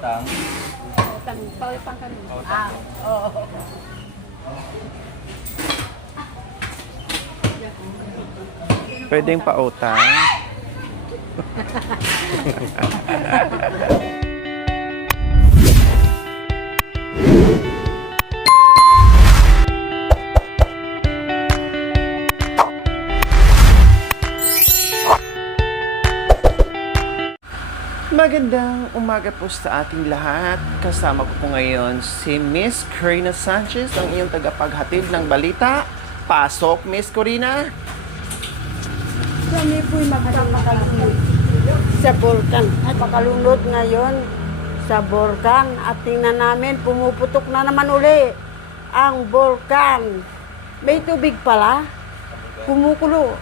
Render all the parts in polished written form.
pautang. Pautang kami. Oo. Pwedeng pautang. Magandang umaga po sa ating lahat. Kasama ko po ngayon si Miss Corina Sanchez, ang iyong tagapaghatid ng balita. Pasok, Miss Corina! Kami po'y makalunod sa Bulkan. At makalunod ngayon sa Bulkan. At tingnan namin, pumuputok na naman uli ang Bulkan. May tubig pala. Kumukulo.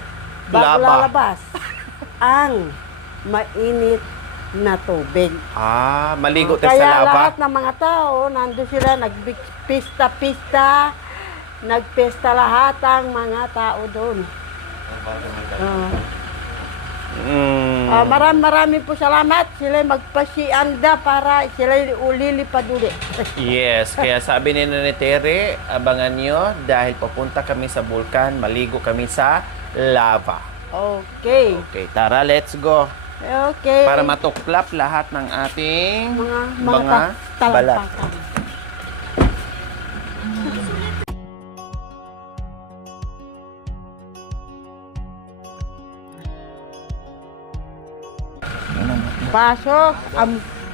Bago Laba. lalabas ang mainit na tubig. Maligo tayo sa Kaya lava. lahat ng mga tao, nandun sila, nagpista-pista, nagpesta lahat ang mga tao doon. Marami po salamat. Sila magpasianda para sila ulilipad uli. Yes, kaya sabi ni Nanay Tere, abangan nyo dahil papunta kami sa bulkan, maligo kami sa lava. Okay. Okay, tara, let's go. Okay. Para matuklap lahat ng ating mga balat. talampakan. Pasok,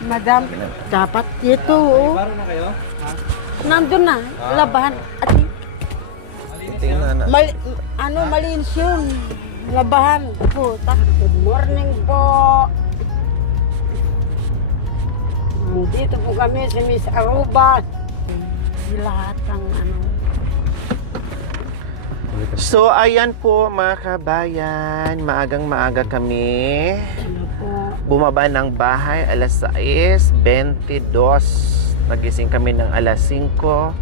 madam, dapat dito. Baro na kayo? Nandun na, labahan. At Tingnan na. malinis yun. Labahan po. Good morning po. Dito po kami sa Miss Aruba. Lahat ng So, ayan po mga kabayan, maagang-maaga kami. po. Bumaba ng bahay alas 6:22. Nagising kami ng alas 5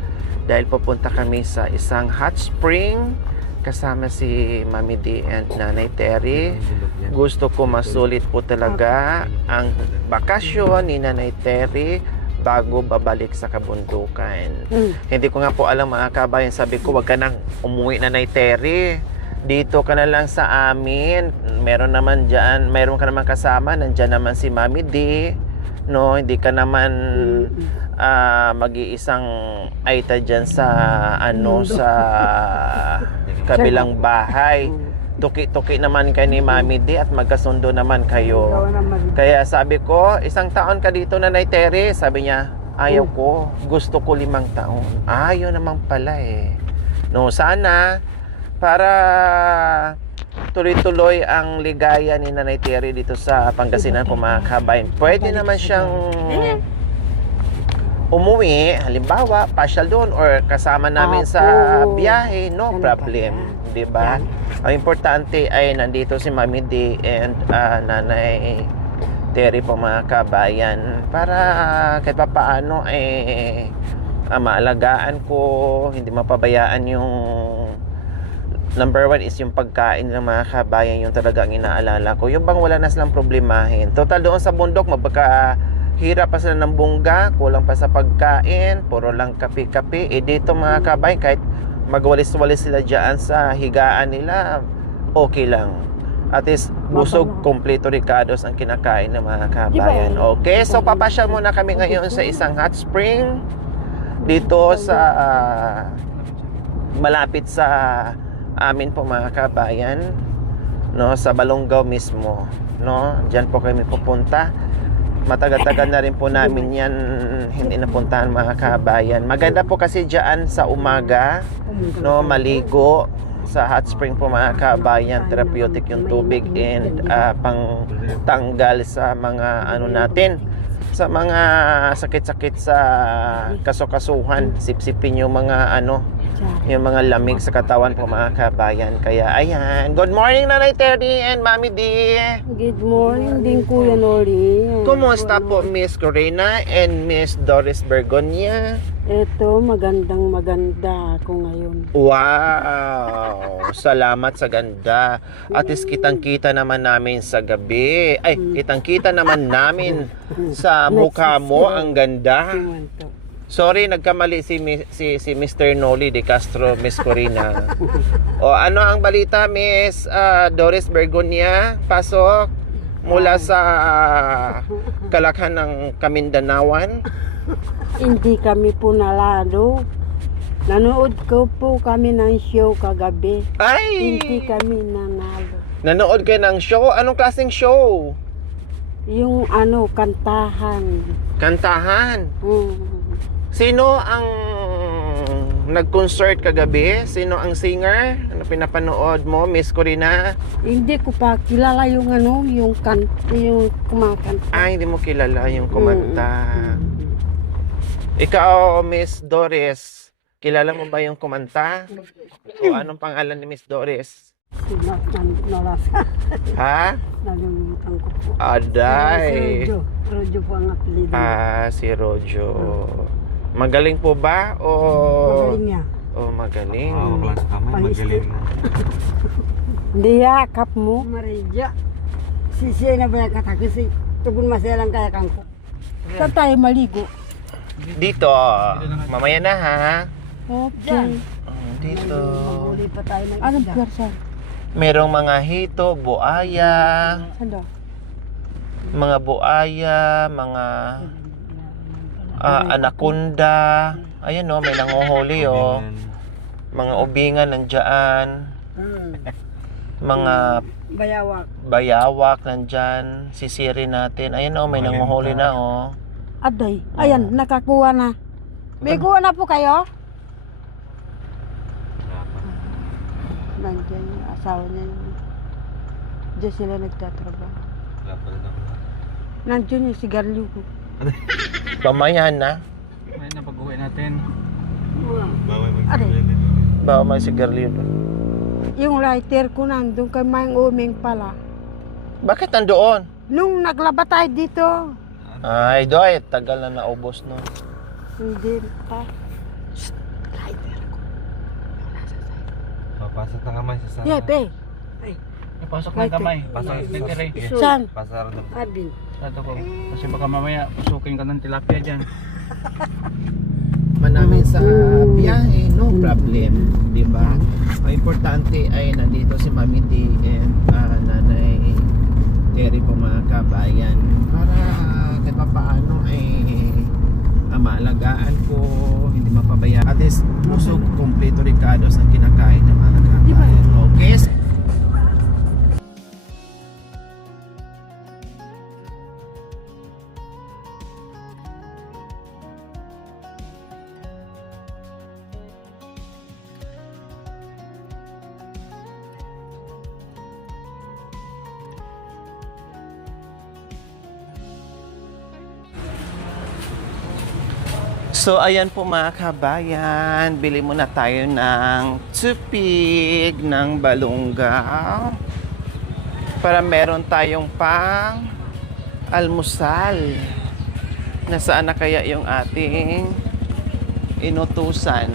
dahil pupunta kami sa isang hot spring kasama si Mami D and Nanay Terry. Gusto ko masulit po talaga ang bakasyon ni Nanay Terry bago babalik sa kabundukan. Hindi ko nga po alam mga kabayan, sabi ko wag ka nang umuwi Nanay Terry. Dito ka na lang sa amin. Meron ka naman kasama, nandiyan naman si Mami D. No, hindi ka naman mag-iisang aita dyan sa sa kabilang bahay. Tuki-tuki naman kay ni Mami D at magkasundo naman kayo. Kaya sabi ko, 1 taon ka dito Nanay Terry. Sabi niya, ayaw ko. Gusto ko 5 taon. Ayaw naman pala eh. No, sana para tuloy-tuloy ang ligaya ni Nanay Terry dito sa Pangasinan po mga kabayan. Pwede naman siyang umuwi, halimbawa, pasyal doon or kasama namin sa biyahe, no problem. Diba? Ang importante ay nandito si Mami D and Nanay Terry po mga kabayan para kahit pa paano maalagaan ko, hindi mapabayaan yung number 1 is yung pagkain ng mga kabayan, yung talagang inaalala ko. Yung bang wala na silang problemahin. Total doon sa bundok, hirap pa sila ng bungga, kulang pa sa pagkain, puro lang kape-kape. Dito mga kabayan, kahit magwalis-walis sila dyan sa higaan nila, okay lang. At least, busog, kompleto ricados ang kinakain ng mga kabayan. Okay, so papasyal muna kami ngayon sa isang hot spring dito sa malapit sa amin po mga kabayan, no, sa Balongaw mismo, no. Diyan po kami pupunta. Matagal-tagal na rin po namin yan hindi napuntahan mga kabayan. Maganda po kasi diyan sa umaga, no, maligo sa hot spring po mga kabayan. Therapeutic yung tubig and pang tanggal sa mga natin, sa mga sakit-sakit sa kasukasuhan. Sipsipin yung mga yung mga lamig sa katawan po mga kabayan. Kaya ayan, good morning Nanay Terry and Mami D. Good morning din Kuya Noli. Kumusta po Miss Corina and Miss Doris Bergonia? Ito, maganda ako ngayon. Wow! Salamat sa ganda. At least kitang-kita naman namin sa gabi. Ay, kitang-kita naman namin sa mukha mo. Ang ganda. Sorry, nagkamali si Mr. Noli de Castro, Miss Corina. O, ano ang balita, Miss Doris Bergonia? Pasok mula sa kalakhan ng Kamindanawan. Hindi kami po nalalo. Nanood ko po kami ng show kagabi. Ay! Hindi kami nanalo. Nanood kayo ng show? Anong klaseng show? Yung kantahan. Kantahan. Mm. Sino ang nag-concert kagabi? Sino ang singer? Ano pinapanood mo, Miss Corina? Hindi ko pa kilala yung yung kumakanta. Ay, hindi mo kilala yung kumanta. Ikaw, Miss Doris, kilala mo ba yung kumanta? O anong pangalan ni Miss Doris? Narasa. Ha? Nalimutan ko po. Aday. Rojo po ang apelido. Si Rojo. Magaling po ba? O... Magaling niya. O magaling. Wala sa kamay, magaling. Hindi yakap mo. Maridya. Sisiya na ba yung katakisi? Tugon masalang kaya kang ko. Saan tayo maligo? Dito. Mamaya na ha. Okay. Dito. Maguli pa tayo ng Anong pwersa? Merong mga hito, buaya, Saan daw? mga buaya, mga anaconda. Ayan o, may nanguhuli o. Mga ubingan nandyan. Mga Bayawak. bayawak nandyan. Sisiri natin. Ayan o, may nanguhuli na o. Aday. Ayan, nakakuha na. May kuha na po kayo? Nandiyan yung asawa niya. Diyan sila nagtatrabaho. Nandiyan yung sigarilyo ko. Pamayan na. May napag-uwi natin. Aray. Bawa may sigarilyo doon. Yung lighter ko nandun kay Mang Uming pala. Bakit nandoon? Nung naglaba tayo dito. Ay, doy, tagal na naubos no. Hindi pa. Lighter ko. Papasok na kamay sa sana. Yepe. Pasok ng kamay. Pasok ng tire. Saan? Pasar ng Abin. Sato ko. Kasi baka mamaya pasukin ka ng tilapia dyan. Namin sa biyahe, no problem, di ba? Ang importante ay nandito si Mami D and Nanay Terry po mga kabayan para kahit pa paano ay maalagaan ko, hindi mapabayaan. At least, busog, kompleto ricados ang kinakain ng mga kabayan. Okay? So ayan po mga kabayan, bili muna tayo ng tupig ng balunggaw para meron tayong pang almusal. Nasaan na kaya yung ating inutusan?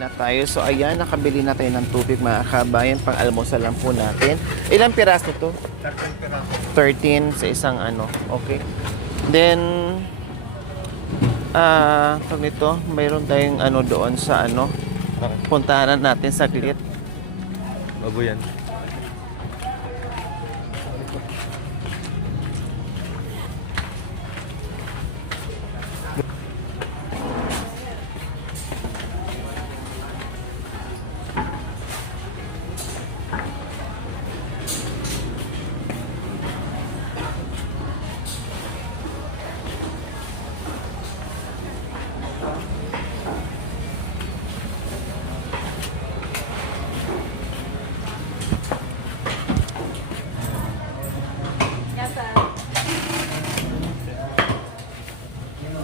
Na tayo. So ayan, nakabili na tayo ng tubig mga kabayan, pang almusal lang po natin. Ilang piraso to? 13 sa isang okay. Then pag nito, mayroon tayong doon sa puntahan natin saglit. Bago yan.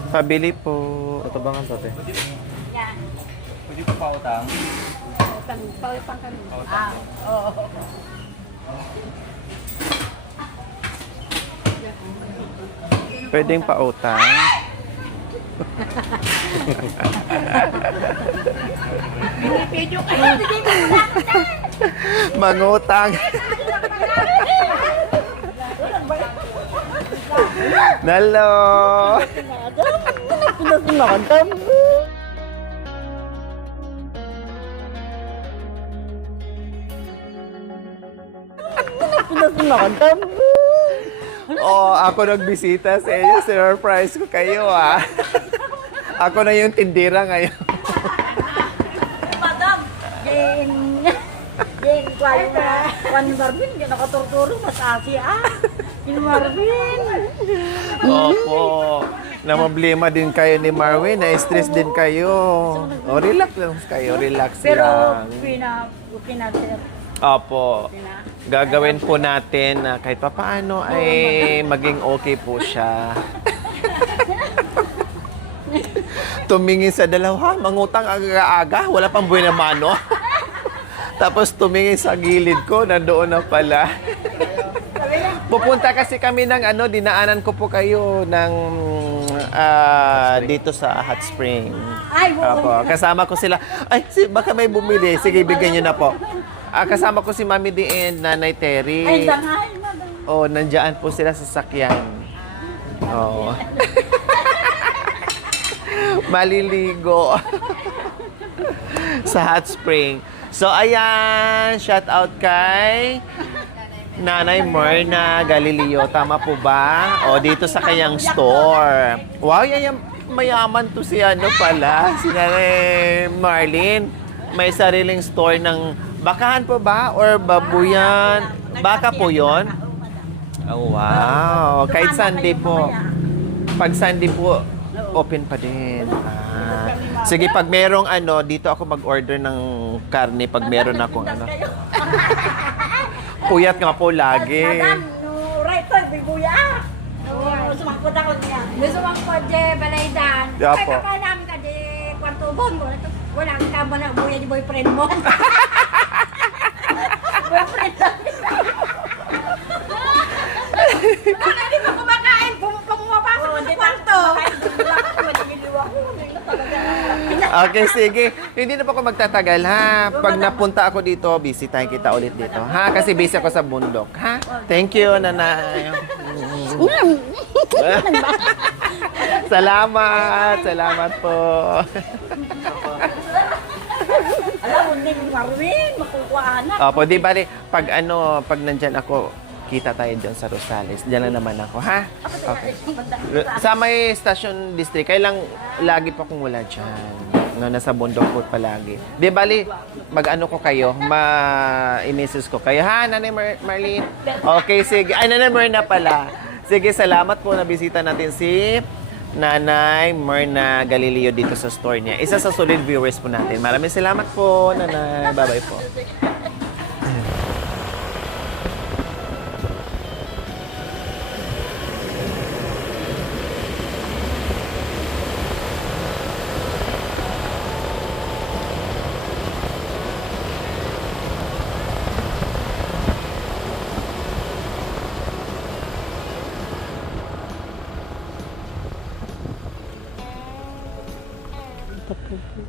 Pabili po. Tatabangan sa ate. Pwede po pa utang. Pautang kami. Pwedeng pautang. Video kayo. Mangutang. Nalo. Oh, ako nagbisita sa inyo. Surprise ko kayo, ah. Ako na yung tindira ngayon. Madam, Jeng, kwayo na. Juan Marvin, hindi nakaturturo, mas asi Yung Marvin. Opo. Namblema din kayo ni Marvin. Na-stress din kayo. O, relax lang kayo. Relax Pero, lang. pinasir. Opo. Gagawin po natin na kahit pa paano ay maging okay po siya. Tumingin sa dalawa, mangutang aga-aga, wala pang buhay na mano. Tapos tumingin sa gilid ko, nandoon na pala. Pupunta kasi kami ng dinaanan ko po kayo ng dito sa Hot Spring. Ay, Opo, kasama ko sila. Ay, baka may bumili. Sige, bigyan nyo na po. Kasama ko si Mami D and Nanay Terry. Ay, dangay, madam. Oh, nandiyan po sila sa sakyan. Oh. Maliligo. Sa Hot Spring. So, ayan. Shout out kay Nanay Myrna Galileo. Tama po ba? O, dito sa kanyang store. Wow, yan mayaman to si pala. Si Nanay Marlene. May sariling store ng bakahan po ba? Or babuyan? Baka po yon. Oh, wow. Kahit Sunday po. Pag Sunday po, open pa din. Sige, pag merong dito ako mag-order ng karne pag meron akong Puyat nga po lagi. Madam, no, right side, bibuya. No, sumangkot ako niya. Gusto mong ko, Je, balaydan. Yeah, Ay, po. kakala namin ka, di, kwarto bon. Wala kang kama na buya di boyfriend mo. Boyfriend lang. Bakit di mo kumakain? Pumapasok sa kwarto. Okay, sige. Hindi na po ako magtatagal, ha? Pag napunta ako dito, bisitahin kita ulit dito, ha? Kasi busy ako sa bundok, ha? Thank you, nanay. Salamat. Salamat po. Alam mo, Ning Marvin, makukuhaan na. Opo, di bali, pag nandyan ako, kita tayo dyan sa Rosales. Diyan lang naman ako, ha? Okay. Sa may station district, kailang lagi pa akong wala dyan. No, nasa bundok po palagi. Di bali, ko kayo, i-message ko kayo. Ha, Nanay Marlene? Okay, sige. Ay, Nanay Myrna pala. Sige, salamat po na bisita natin si Nanay Myrna Galileo dito sa store niya. Isa sa solid viewers po natin. Maraming salamat po, Nanay. Bye-bye po.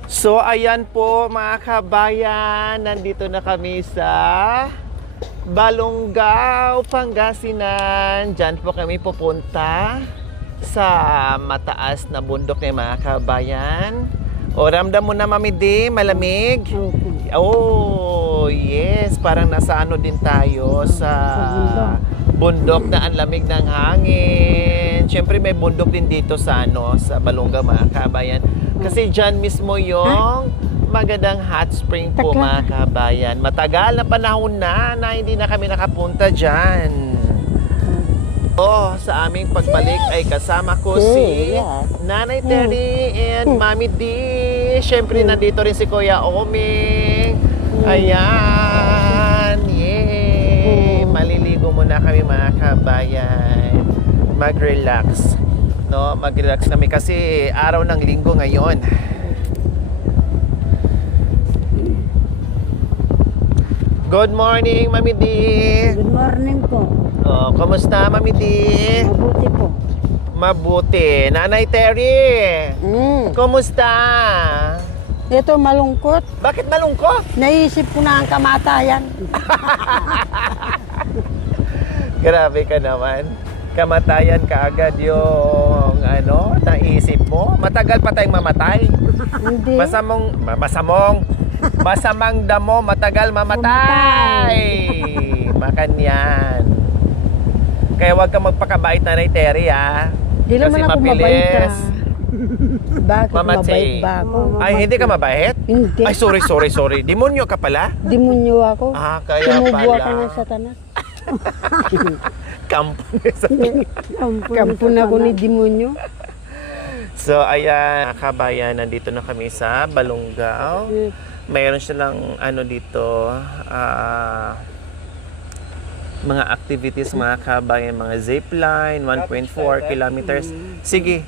So, ayan po mga kabayan, nandito na kami sa Balongaw, Pangasinan. Diyan po kami pupunta sa mataas na bundok ng mga kabayan. O, ramdam mo na, Mami D, malamig? Oh, yes, parang nasa din tayo sa bundok na ang lamig ng hangin. Siyempre may bundok din dito sa sa Balongaw, mga kabayan. Kasi dyan mismo yung magandang hot spring po, mga kabayan. Matagal na panahon na hindi na kami nakapunta dyan. Sa aming pagbalik ay kasama ko si Nanay Terry and Mami D. Siyempre nandito rin si Kuya Oming. Ayan. Yay! Maliligo muna kami, mga kabayan. Mag-relax. No, mag-relax kami kasi araw ng linggo ngayon. Good morning, Mami D. Good morning po. Oh, kumusta, Mami D? Mabuti po. Mabuti. Nanay Terry, kumusta? Ito malungkot. Bakit malungkot? Naisip ko na ang kamatayan. Grabe ka naman. Kamatayan ka agad yung naisip mo. Matagal pa tayong mamatay. Hindi. Masamang damo, matagal mamatay. Makanyan. Kaya huwag ka magpakabait, Nanay Terry, ha? Di naman ako mabait ka. Bakit Mamatay. mabait ba ako? Ay, hindi ka mabait? Hindi. Ay, sorry. Demonyo ka pala? Demonyo ako. Ah, kaya Sinubuwa pala. ka ng satanas. Kampo ni Satanas. Kampun ako ni demonyo. So, ayan, kabayan, nandito na kami sa Balongaw. Mayroon silang dito, mga activities, mga kabayan, mga zipline, 1.4 kilometers. Sige.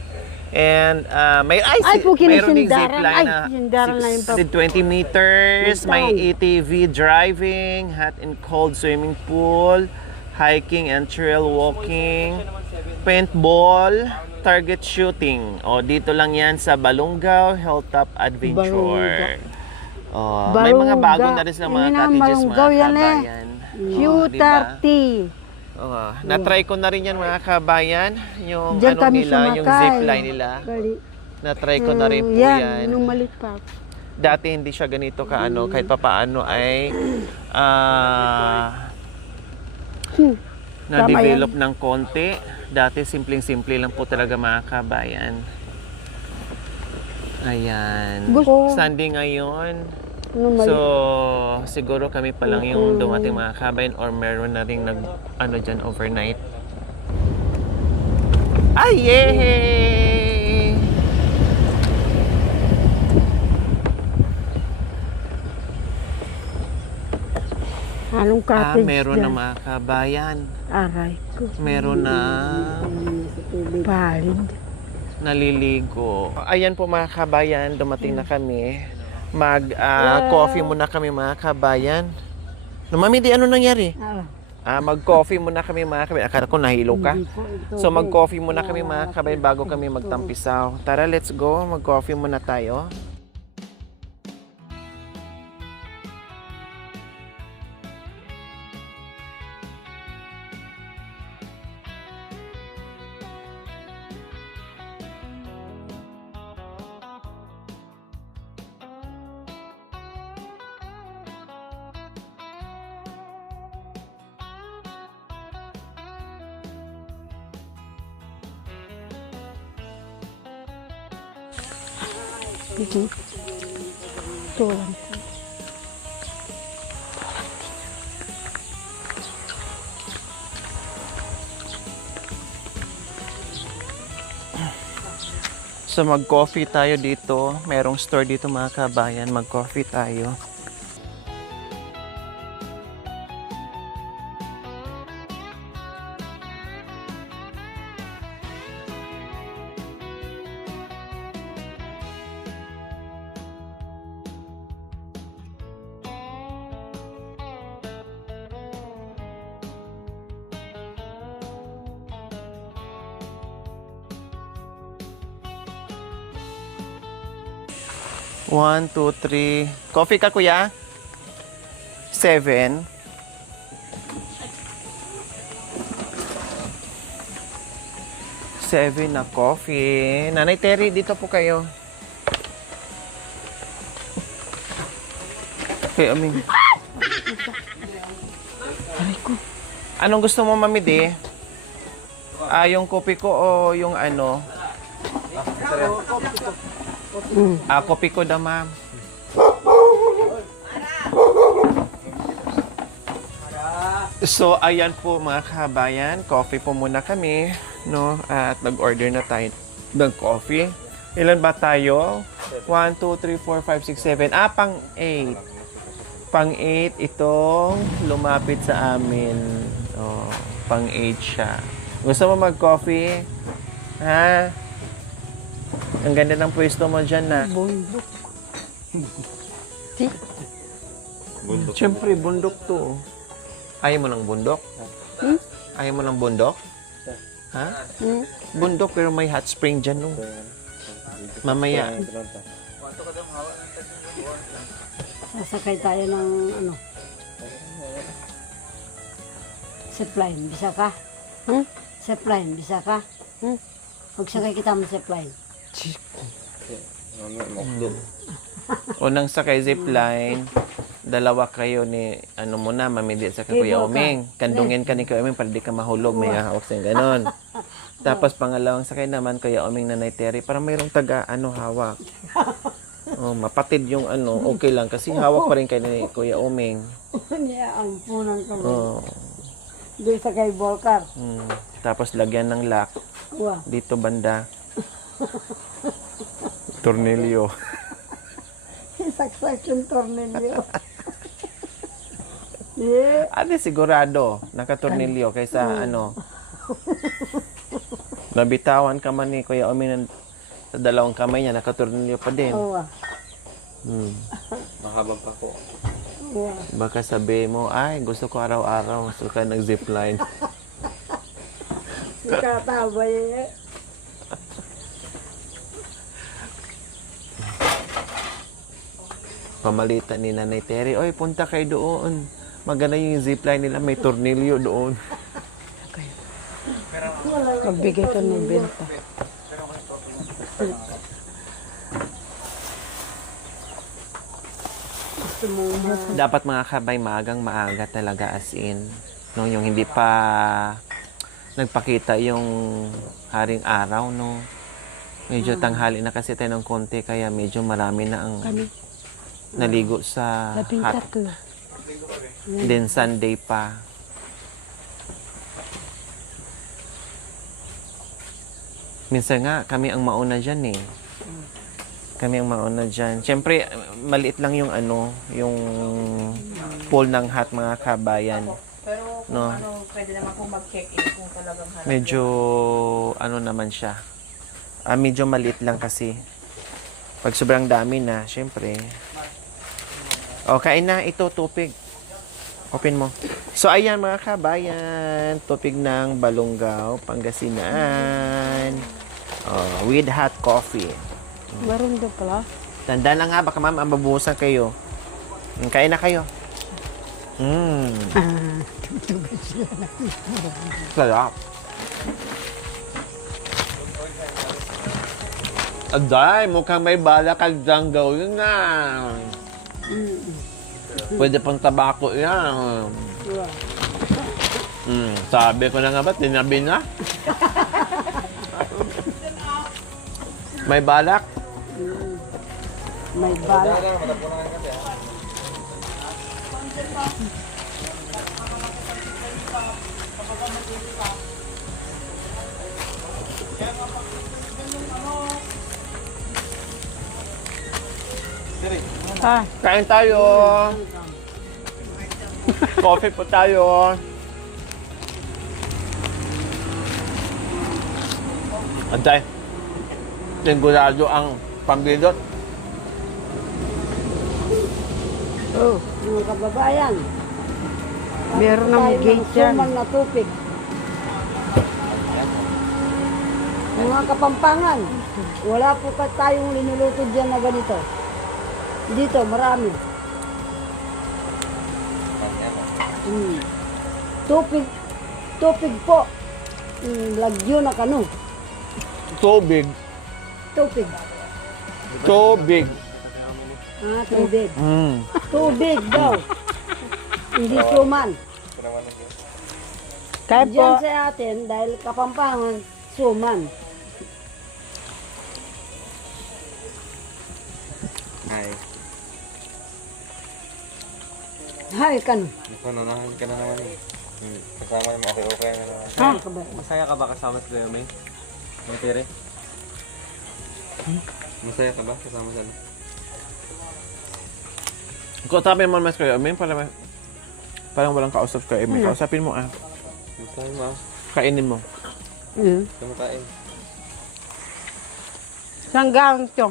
And mayroon ding zipline na sindaran na yung 20 meters, may ATV driving, hot and cold swimming pool, hiking and trail walking, paintball, target shooting. O, dito lang yan sa Balongaw Hilltop Adventure. Oh, may mga bago na rin silang mga cottages, mga kabayan. Shooter T. Na-try ko na rin yan, mga kabayan. Yung Diyan kami nila, yung sumakay. zipline nila. Na-try ko na rin po yan. Nung malit pa ako. Dati hindi siya ganito kahit papaano ay na-develop ng konti. Dati simpleng-simple lang po talaga, mga kabayan. Ayan. Sunday ngayon. So, siguro kami pa lang yung dumating, mga kabayan, or meron na rin dyan overnight. Ay, yay! Anong cottage Meron na, dyan? mga kabayan. Aray ko. Meron na Palid. naliligo. Ayan po, mga kabayan, dumating na kami. Mag-coffee muna kami, mga kabayan. No, Mami, ano nangyari? Mag-coffee muna kami, mga kabayan. Akala ko nahilo ka. So, mag-coffee muna kami, mga kabayan, bago kami magtampisaw. Tara, let's go. Mag-coffee muna tayo. Tulang. So, mag-coffee tayo dito. Merong store dito, mga kabayan. Mag-coffee tayo. One, two, three. Coffee ka, kuya? 7. Seven na coffee. Nanay Terry, dito po kayo. Okay, Aming. Aray ko. Anong gusto mo, Mami D? Yung kopi ko o yung ano? Kopi ko daw, ma'am. So, ayan po, mga kabayan. Coffee po muna kami, no? At nag-order na tayo ng coffee. Ilan ba tayo? 1, 2, 3, 4, 5, 6, 7. Pang-8. Pang-8 itong lumapit sa amin. Pang-8 siya. Gusto mo mag-coffee? Ha? Ang ganda ng pwesto mo dyan na. Bundok. Siyempre, bundok to. Ayaw mo ng bundok? Ayaw mo ng bundok? Ha? Bundok pero may hot spring dyan no. Mamaya. Sasakay tayo ng ano. Zipline, bisa ka? Zipline, bisa ka? Magsakay kita mo zipline. Unang sakay zipline, dalawa kayo ni, ano mo na, mamili sa Kuya Oming. Kandungin ka ni Kuya Oming para di ka mahulog, may hawak sa'yo, ganon. Tapos pangalawang sakay naman, Kuya Oming, Nanay Terry, para mayroong taga, hawak. Oh, mapatid yung okay lang, kasi hawak pa rin kayo ni Kuya Oming. Niya, ampunan ka mo. Oh. Doon sa kay Volcar. Tapos lagyan ng lock. Wah. Dito banda. Tornilyo. Saksak yung tornilyo. Yeah. Ate, sigurado, nakatornilyo kaysa nabitawan ka man ni Kuya Oming sa dalawang kamay niya, nakatornilyo pa din. Oh, Mahabang pa ko. Wah. Baka sabi mo, ay, gusto ko araw-araw, gusto ka nag-zipline. Si katabay eh. Pamalitan ni Nanay Terry, oy, punta kayo doon. Maganda yung zipline nila, may tornilyo doon. Magbigay ka ng benta. Dapat mga kabay, maaga talaga as in. No, yung hindi pa nagpakita yung haring araw, no. Medyo tanghali na kasi tayo ng konti, kaya medyo marami na ang naligo sa hot. Then Sunday pa. Minsan nga, kami ang mauna dyan eh. Kami ang mauna dyan. Siyempre, maliit lang yung yung pool ng hot, mga kabayan. Pero kung No. pwede naman kung mag-check-in kung talagang harap. Medyo, naman siya. Medyo maliit lang kasi. Pag sobrang dami na, siyempre. O, kain na. Ito, tupig. Open mo. So, ayan mga kabayan. Tupig ng Balongaw, Pangasinan. With hot coffee. Meron doon pala. Tanda na nga, baka ma'am, ang babuhusan kayo. Kain na kayo. Sarap. Aday, mukhang may bala kang dyan gawin na. Pwede pang tabako yan. Sabi ko na nga ba, tinabi na? May balak? May bala. Kain tayo. Coffee po tayo. Antay. Sigurado ang pambilot. Oh, mga kababayan. Meron ng gate yan. Suman na tupig. Mga kapampangan, wala po tayong linuluto dyan na ganito. Dito, marami. Tupig po. Lagyo na kano. Tubig. Tupig. Tubig. Tubig. Tubig daw. Hindi suman. Kaya po, Diyan sa atin, dahil kapampangan, suman. Ay, Hay kano. nakunahan ka na naman eh. Kasama yung okay na naman. Ha? Kabay. Masaya ka ba kasama sa Kuya Oming? Tere? Masaya ka ba kasama sa Kausapin mo mas kayo, Amin, parang walang kausap kayo, Amin. Kausapin mo, Masaya mo ah. Kainin mo. Kamakain. Saan galing to?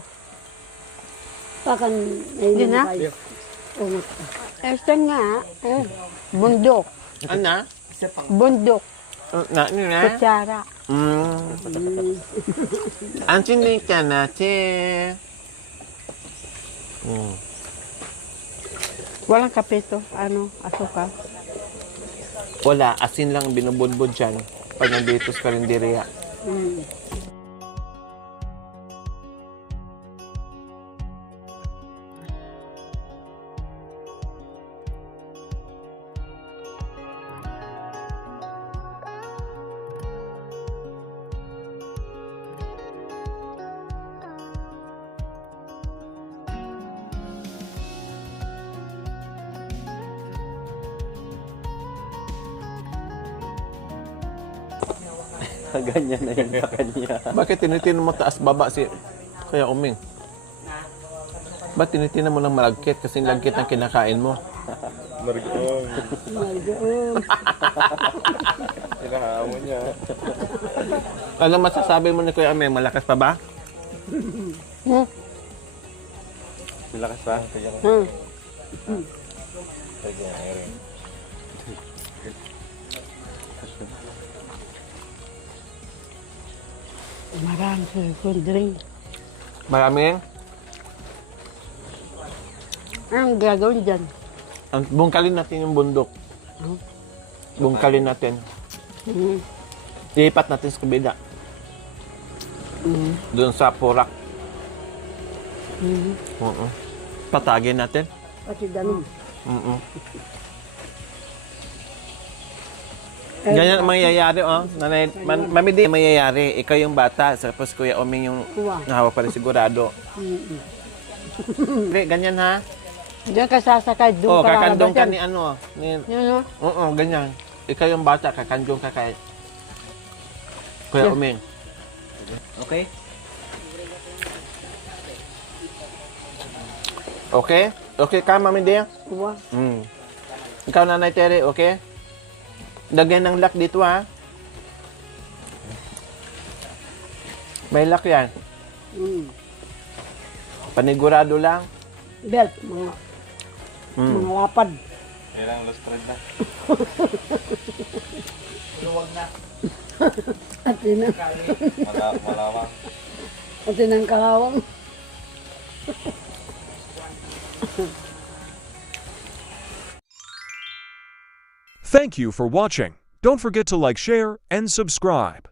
Pakan, Hindi na? Oh, Saan nga? Bundok. Ano? Bundok. Na, ano na? Kutsara. Ang chinika na, che. Walang kape to. Ano? Asukal. Wala, asin lang binubudbud dyan pag nandito sa karinderya. Ganyan na yun sa kanya. Bakit tinitinan mo taas baba si Kuya Uming? Ba't tinitinan mo ng malagkit? Kasi lagkit ang kinakain mo. Hinahamon niya. Ano masasabi mo ni Kuya Uming? Malakas pa ba? Malakas pa. Marami sa cold drink. Maraming? Anong gagawin dyan? Bungkalin natin yung bundok. Bungkalin natin. Ilipat natin sa kabila. Doon sa Purak. Patagin natin. pati ganun. Ganyan ang mangyayari, oh. Nanay, Mami Di, mangyayari. Ikaw yung bata, tapos Kuya Oming yung nahawak pa rin sigurado. Hindi, ganyan ha. Diyan ka sasakay, doon ka Kakandong ka lalabasan. ni ano. Ni, Yun, oo, ganyan. Ikaw yung bata, kakandong ka kay Kuya Oming. Okay? Okay? Okay ka, Mami Di? Uwa. Ikaw, Nanay Tere, okay? Lagyan ng lock dito, ha? May lock yan. Panigurado lang. Belt, mga lapad. Kailangan last thread na. Malawang. At ng kahawang. Thank you for watching. Don't forget to like, share, and subscribe.